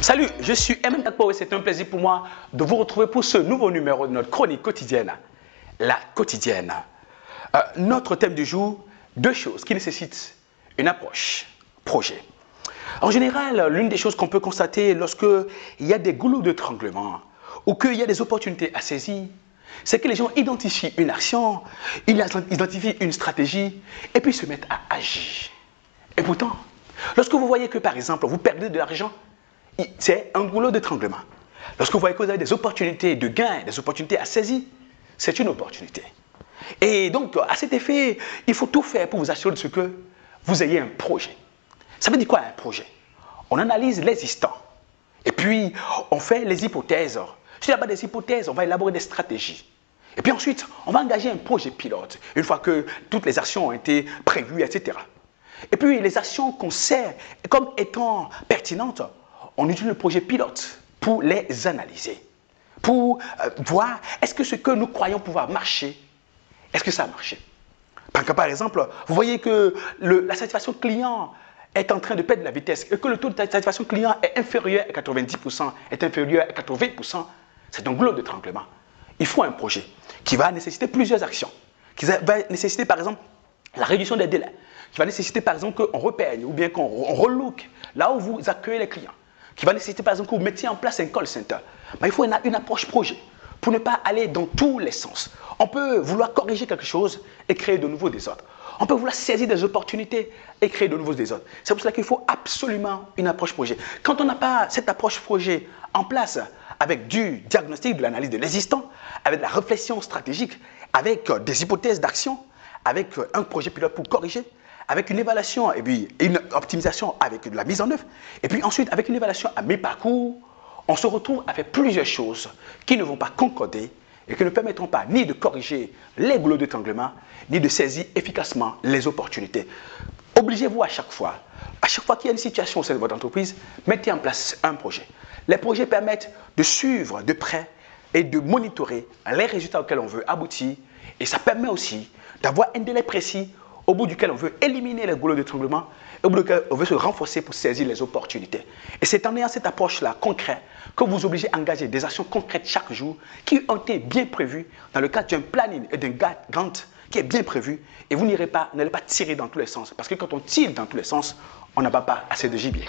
Salut, je suis Emen Takpo et c'est un plaisir pour moi de vous retrouver pour ce nouveau numéro de notre chronique quotidienne, la quotidienne. Notre thème du jour, deux choses qui nécessitent une approche, projet. En général, l'une des choses qu'on peut constater lorsqu'il y a des goulots d'étranglement ou qu'il y a des opportunités à saisir, c'est que les gens identifient une action, ils identifient une stratégie et puis se mettent à agir. Et pourtant, lorsque vous voyez que par exemple, vous perdez de l'argent, c'est un goulot d'étranglement. Lorsque vous voyez que vous avez des opportunités de gain, des opportunités à saisir, c'est une opportunité. Et donc, à cet effet, il faut tout faire pour vous assurer de ce que vous ayez un projet. Ça veut dire quoi un projet? On analyse l'existant. Et puis, on fait les hypothèses. Sur la base des hypothèses, on va élaborer des stratégies. Et puis ensuite, on va engager un projet pilote, une fois que toutes les actions ont été prévues, etc. Et puis, les actions qu'on sait comme étant pertinentes, on utilise le projet pilote pour les analyser, pour voir est-ce que ce que nous croyons pouvoir marcher, est-ce que ça a marché? Par exemple, vous voyez que la satisfaction client est en train de perdre la vitesse et que le taux de satisfaction client est inférieur à 90%, est inférieur à 80%, c'est un goulot d'étranglement. Il faut un projet qui va nécessiter plusieurs actions, qui va nécessiter par exemple la réduction des délais, qui va nécessiter par exemple qu'on repeigne ou bien qu'on relook là où vous accueillez les clients, qui va nécessiter par exemple que vous mettiez en place un call center. Mais il faut une approche projet pour ne pas aller dans tous les sens. On peut vouloir corriger quelque chose et créer de nouveaux désordres. On peut vouloir saisir des opportunités et créer de nouveaux désordres. C'est pour cela qu'il faut absolument une approche projet. Quand on n'a pas cette approche projet en place avec du diagnostic, de l'analyse de l'existant, avec de la réflexion stratégique, avec des hypothèses d'action, avec un projet pilote pour corriger, avec une évaluation et puis une optimisation avec de la mise en œuvre, et puis ensuite avec une évaluation à mi-parcours, on se retrouve avec plusieurs choses qui ne vont pas concorder et qui ne permettront pas ni de corriger les goulots d'étranglement, ni de saisir efficacement les opportunités. Obligez-vous à chaque fois qu'il y a une situation au sein de votre entreprise, mettez en place un projet. Les projets permettent de suivre de près et de monitorer les résultats auxquels on veut aboutir, et ça permet aussi d'avoir un délai précis au bout duquel on veut éliminer les goulots d'étranglement et au bout duquel on veut se renforcer pour saisir les opportunités. Et c'est en ayant cette approche-là concrète que vous obligez à engager des actions concrètes chaque jour qui ont été bien prévues dans le cadre d'un planning et d'un Gantt qui est bien prévu, et vous n'allez pas tirer dans tous les sens. Parce que quand on tire dans tous les sens, on n'a pas assez de gibier.